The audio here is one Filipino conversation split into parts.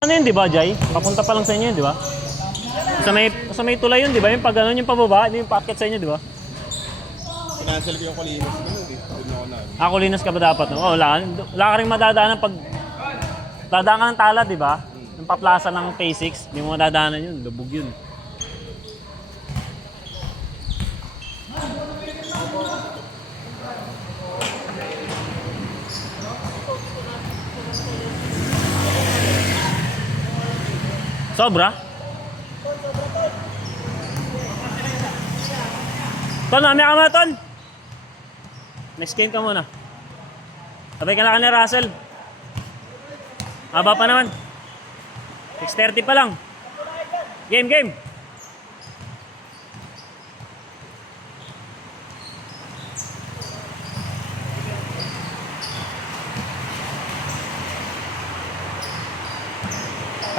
Ano yun, di ba, Jai? Papunta pa lang sa inyo yun, di ba? Sa may tulay yun, di ba? Yung pag ano yung pababa, yung paakyat sa inyo, di ba? Kinansel ko yung Colinas. Ganun eh. Doon ako na. Kulinas ka ba dapat? No? Oh, wala ka rin madadaanan pag dadaan ka ng Tala, di ba? Yung paplaza ng Phase 6, hindi mo madadaanan yun, lubog yun. Sobra? Ton, mamaya ka muna, Ton. Next game ka muna. Sabay ka na ni Russell. Haba pa naman. 6:30 pa lang. Game.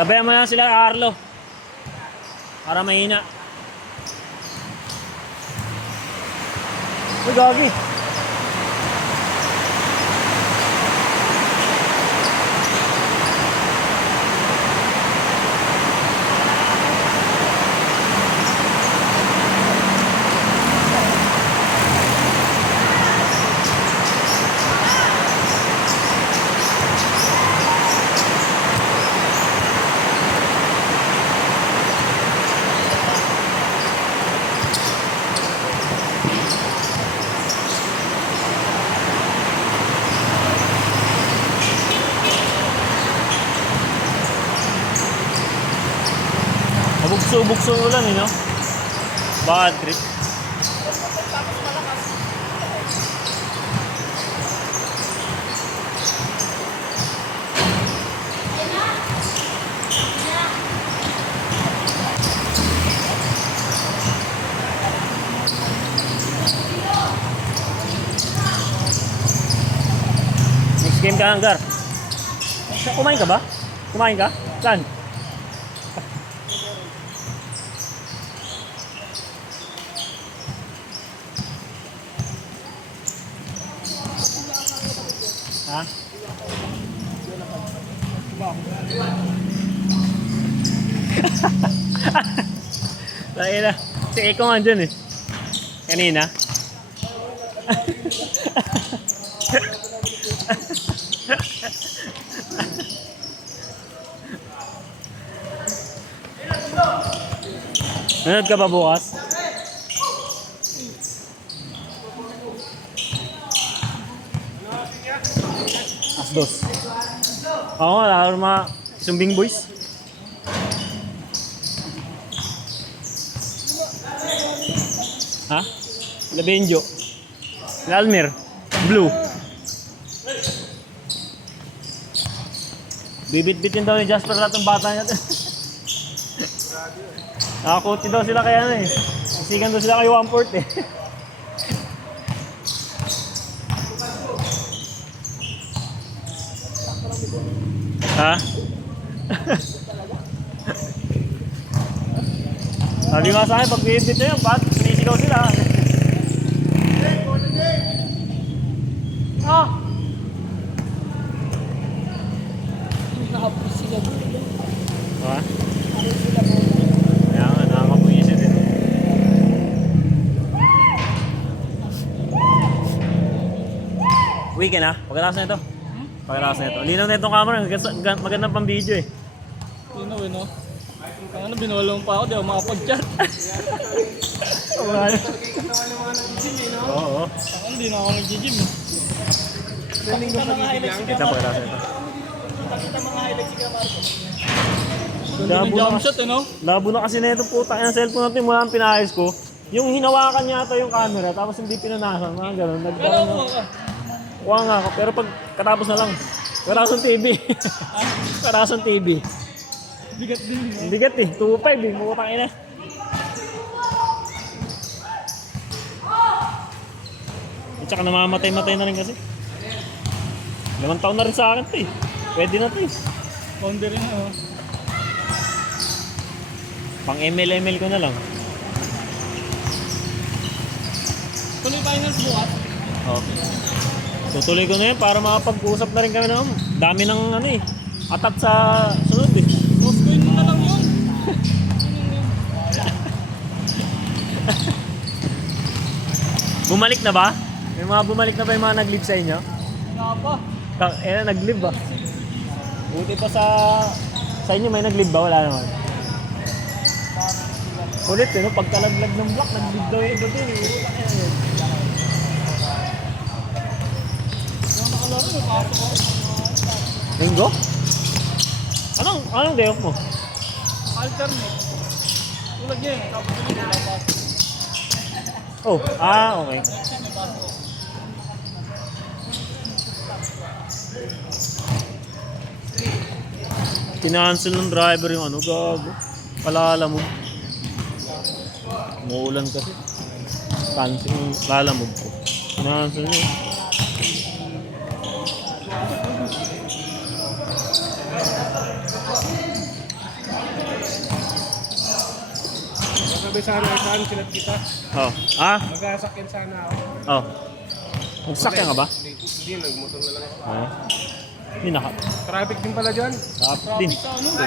Sabayan mo na sila, Arlo. Para mahina. Uy, gagi. Bukso ulan eh, no? Bad trip. Next game ka, Hanggar. Kumain ka ba? Kumain ka? Saan? Ha? Tayo na. Si Eko nga dyan eh. Kanina. Nanood ka ba bukas? Asdos. Oo, mga Sumbing Boys. Ha? Labenjo. Almer. Blue. Bibit-bitin daw ni Jasper lahat ng bata niya. Nakakuti daw sila kaya ano eh. Sigan daw sila kay Wamport eh. Ha? Sabi nga sa akin, pag bibit na yun, ba't sinisigaw sila? Ah! Nakapos sila doon. Ha? Kaya nga, nakakapuisit eh. Uwi ka na? Pagkatapos na ito? Pagkatapos na ito. Linaw na itong camera, magandang pang video eh. Sino eh, no? Ano, binuwalong pa ako, di ako makapag-chat. Oo. Ako, hindi na ako nag-gym eh. Pakita mga highlights si Kita pagkatapos na ito. Pakita mga highlights si Marco. Labo Ganda ng na, jump shot eh, no? labo na kasi na itong puta ng cellphone natin mula ang pinayos ko. Yung hinawakan niya ata yung camera tapos hindi pinunasan, mga gano'n. Pero Nagkaroon ako na. ka. Kuha nga ako, pero pag katapos na lang. Karasong TV. Karasong TV. Bigat din. No? Ang bigat eh, 2.5 eh, mukutang ina. At saka namamatay-matay na rin kasi. 5 taon na rin sa akin to eh. Pwede na to eh. Founder rin na, no? Pang ML ko na lang. Tuloy finals bukas. Okay. Tutuloy ko na yan para makapag-usap na rin kami ng dami ng ano eh. Atat sa sunod eh. Bumalik na ba? May mga bumalik na ba yung mga nag-live sa inyo? Wala pa. Nag-live ba? Buti pa sa inyo may nag-live ba? Wala naman. Ulit no? Pagkalaglag ng block, nag-live daw yung iba din. Nakalaro, napasok ako. Linggo? Anong day off mo? Alternate. Tulad niya eh. Tapos yun, wala pa. Oh, okay. Kinancel ng driver yung ano, gago. Palala mo. Umuulan kasi. Cancel yung lalamog ko. Kinancel nyo. Sabi sana saan sinat kita. Oh. Ah? Mag-asakyan sana ako. Oh. Nagsakyan ka ba? Hindi, nagmotor na lang ako. Oo. Hindi Traffic din pala dyan. Traffic din.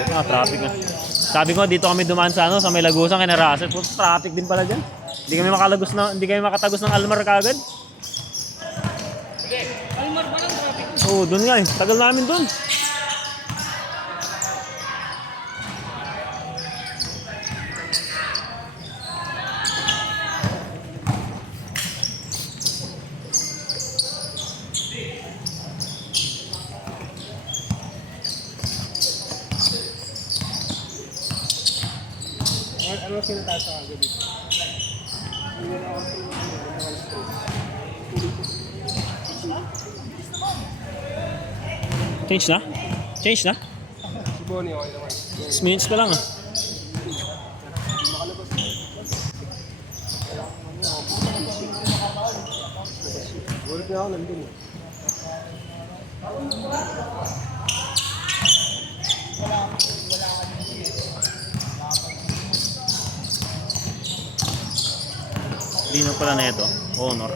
Traffic na. Sabi ko dito kami dumaan sa sa may Lagusan kay Russell. Puro traffic din pala diyan. Hindi kami makatagos ng Almar kaagad. Almar ba lang traffic? Oo, doon nga eh. Tagal namin doon. Ano sinata sa gabi? Change na? Change na? Si Bonnie, okay naman. 6 minutes pa lang ah. Gulit na ako nandun eh. Lino pala na ito. Honor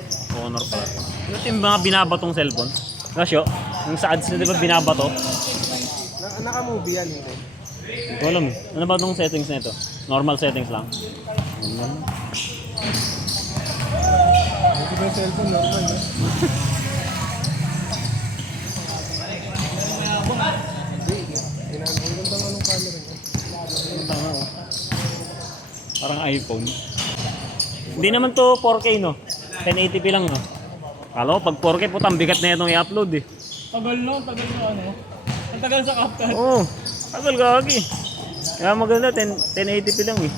pala. Ito yung mga binabatong cellphone. Rasyo, yung sa ads na diba binabato? Naka-movie yan, hindi. Hindi ko alam eh. Ano ba itong settings na ito? Normal settings lang. Hindi ba yung cellphone normal eh? Ang ganda nga ng camera niya. Tama oh. Parang iPhone. Hindi naman to 4K no? 1080p lang no? Kala ko pag 4K putang bigat na itong i-upload eh. Tagal no, tagal sa ano. Ang tagal sa CapCut. Oo, tagal gagi. Kaya maganda 1080p lang eh.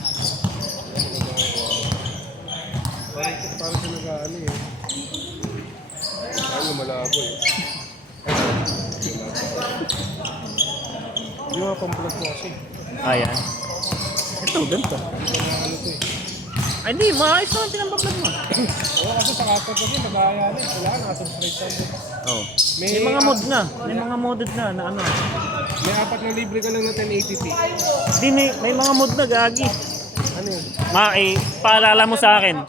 Parang siya nag-ano eh. Ayun, malabo eh. Yung mga pang-vlog mo kasi. Ayan. Ito, ganito. Ano to eh. Ay hindi, maayos naman pinambablog mo. Oo, kasi sa kapag kasi mag-aaya na eh. Wala ka, nakasubscribe ka mo. Oo. May mga mod na. May mga modded na ano. May 4 na libre ka lang na 1080p. Hindi, may mga mod na gagi. Ano yun? Paalala mo sa akin.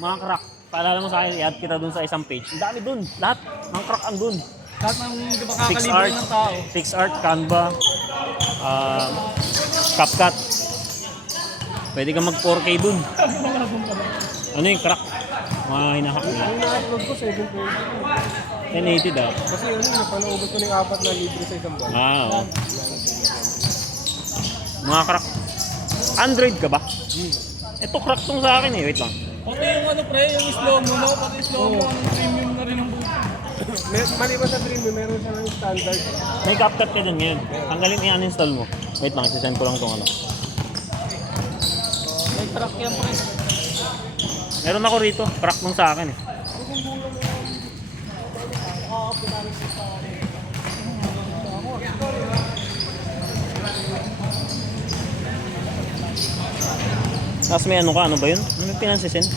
Mga crack. Paalala mo sa akin, i-add kita dun sa isang page. Ang dami dun. Lahat. Mga crack ang dun. Lahat ng di ba Fix kakalibre art. ng tao. Fix art, Canva. CapCut. Pwede ka mag 4K dun. Ano yung crack? Mga hinahack nila. Yung na-upload ko, 720. 1080 daw. Kasi ano, napanood ko na yung 4 na libre sa isang buwan. Oo. Mga crack. Android ka ba? Ito crack tong sa akin eh. Wait lang. Pati yung ano pre, yung slow mo no, pati slow mo, anong premium na rin ang buto. Maliban sa premium, meron siya ng standard. May CapCut ka dun ngayon. Tanggalin i-uninstall mo. Wait lang, isasend ko lang tong ano. May truck yan pre. Meron ako rito. Crack nung sa akin eh. Tapos may ano ka, ano ba yun? Ano may pinansisend?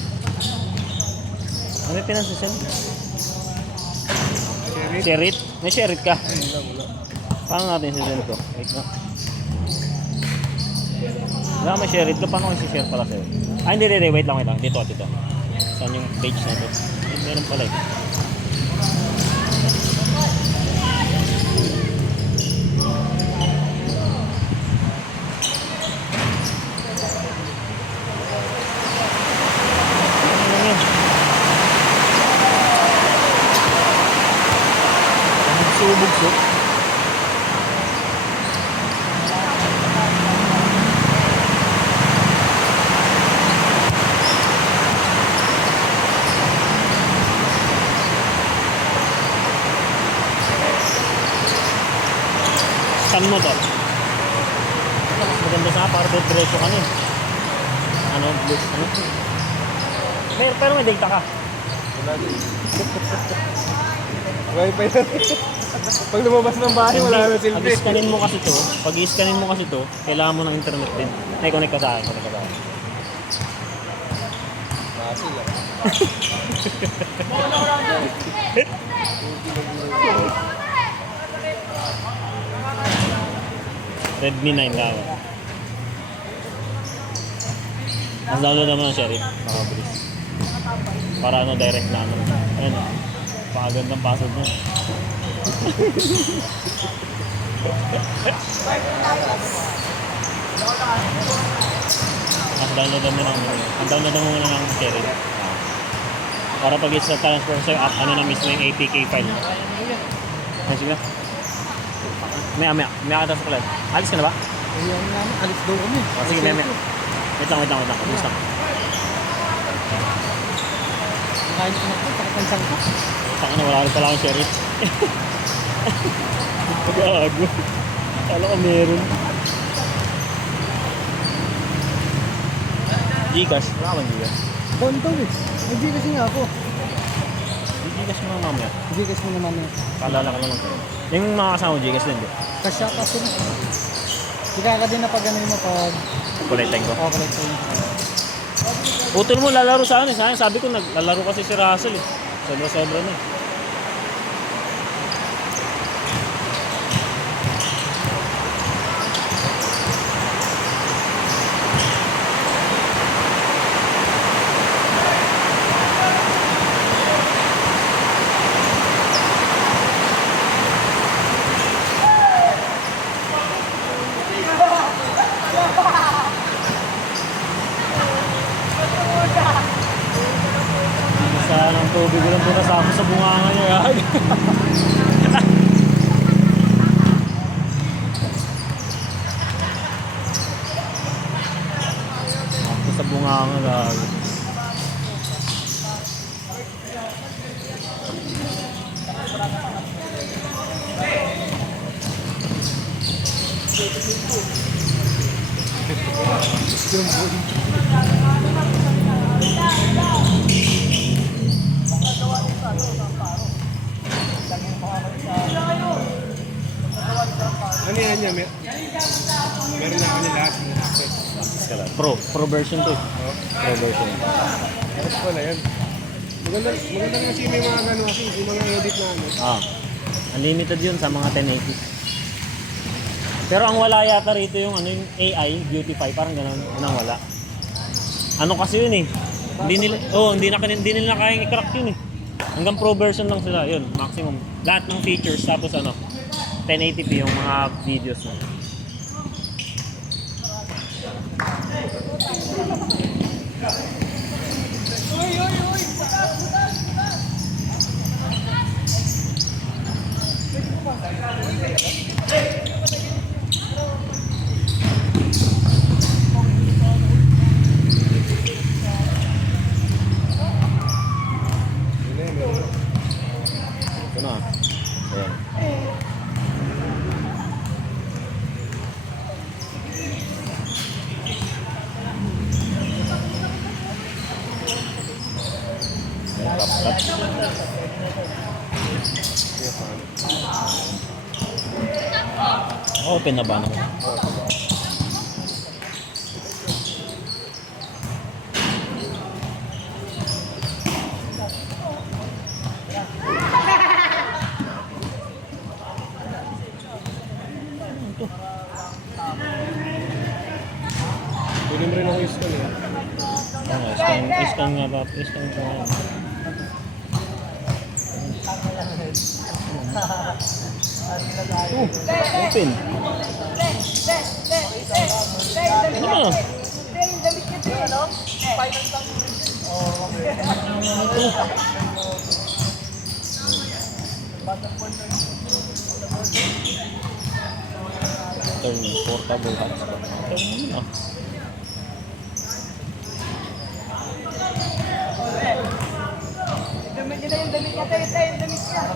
Ano may pinansisend? Share it? May share it ka? Paano natin sisend to? Wait na. Wala may share it ka, paano ko share pala sa'yo? Ah, hindi, wait lang. Dito. Saan yung page na ito? Meron pala eh. Ano mo to? Mas maganda sa para diretso ka nun. Ano? Ano? Pero may data ka. Wala din. Wifi na. Pag lumabas ng bahay, wala na silbi. Pag-scanin mo kasi to, kailangan mo ng internet din. Connect ka sa akin, connect ka sa akin. Masil ah. Redmi 9 lang. Mas download naman ng Sheriff, makabilis. Para ano, direct na ano. Ayun, pakagandang password mo. Mas download mo muna ng Sheriff. Para pag isa transfer sa'yo, ano na mismo yung APK file mo. Ayun, sige. Maya ka sa club. Alis ka na ba? Ayun namin, alis daw kami. Sige, maya. Wait lang. Bilis lang. Kain ko na po, pakipansan ko. Taka na, wala rin pala akong sheriff. Gago. Kala ko meron. Gcash? Wala ka bang Gcash? Doon daw eh. Nag-Gcash nga ako. Gcash mo lang mamaya. Nag-Gcash mo naman eh. Paalala ka naman. Yung mga kasama mo, Gcash din, di? Kasya kasi na. Hindi ka din na pag ano mo pag... Kulit time ko. collect ko. Utol mo, lalaro sa akin. Sa akin, sabi ko, naglalaro kasi si Russell eh. Sobra na eh. Ng tubig ko lang bunas ako sa bunganga niya. Ako sa bunganga lang. Ano yan niya? Meron na kami lahat. Pro version to. Pro version. Tapos pala yan. Maganda kasi may mga gano'n kasi, yung mga edit na ano. Unlimited yun sa mga 1080. Pero ang wala yata rito yung ano yung AI, Beautify, parang gano'n, unang wala. Ano kasi yun eh. Hindi nila kayang i-crack yun eh. Hanggang pro version lang sila, yun, maximum. Lahat ng features, tapos ano, 1080p yung mga videos mo. Ito na. Ayan. Open na ba naman? Pwede mo rin ako i-scan eh. Iskan nga ba? Iskan nga ba? Open. Ano ba? Turn portable hotspot. Turn mo na. Damit niya na yung damit niya, tayo yung damit niya.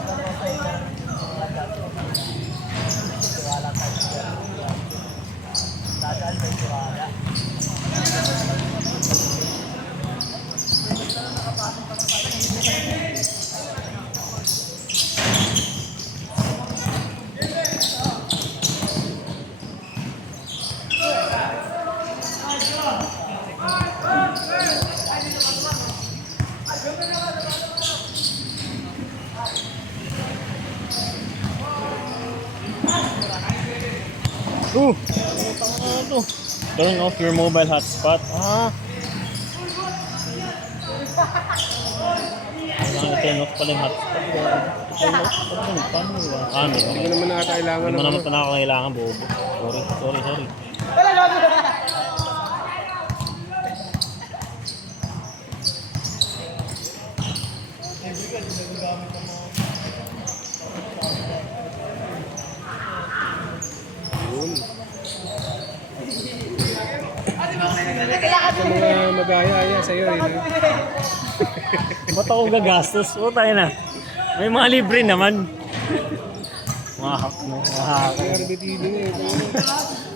to. Turn off your mobile hotspot. Turn off pala yung hotspot. Turn off? Paano ba? Hindi ko Meron. naman nakakailangan Hindi mo ng naman ito nakakailangan, bobo. Sorry. yun. Sa mga mag-aya-aya sa'yo eh. No? Ba't ako gagastos? O tayo na. May mga libre naman. Mga hack mo. Mga hack. May RBTV na eh.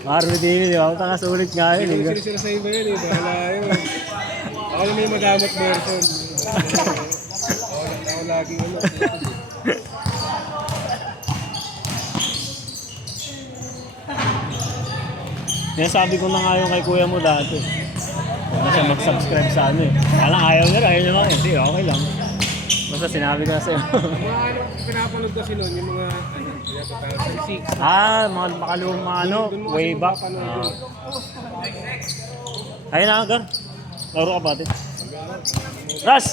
Marvin, di ba? Tanga sulit nga yun. Hindi Eh. sila sa iba yan eh. Bahala yun. Ako lang may madamot version. Ako laging ano. Sinasabi ko na nga yung kay kuya mo dati. Huwag na siya mag-subscribe sa ano eh. Kaya lang ayaw niya naman eh. Hindi, okay lang. Basta sinabi ko na sa'yo. Mga ano, pinapanood kasi noon, yung mga 2006. Mga makalumang mga ano, Doon mo kasi way back. mapapanood yun. Ayun na, Agar. Laro ka ba, ate? Ras!